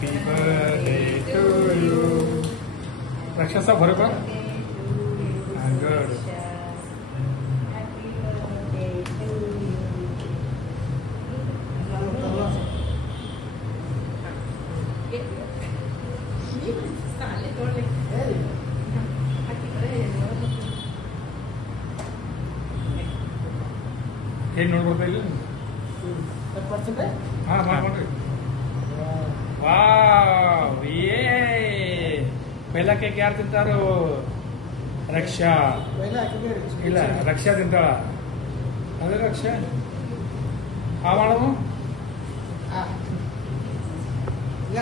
Happy birthday to you. Rakshasa बरोबर. Good. ಏನು ನೋಡ್ಕೊಳ್ತಾ ಇಲ್ಲ ಹಾಂ ಮಾಡ್ಕೊಂಡ್ರಿ ವಾವ್ ಏ ಪೈಲ ಕೇಕ್ ಯಾರು ತಿಂತಾರೋ ರಕ್ಷಾ ಇಲ್ಲ ರಕ್ಷಾ ತಿಂತಾಳ ಅದೇ ರಕ್ಷಾ ಆ ಮಾಡವು ಇಲ್ಲ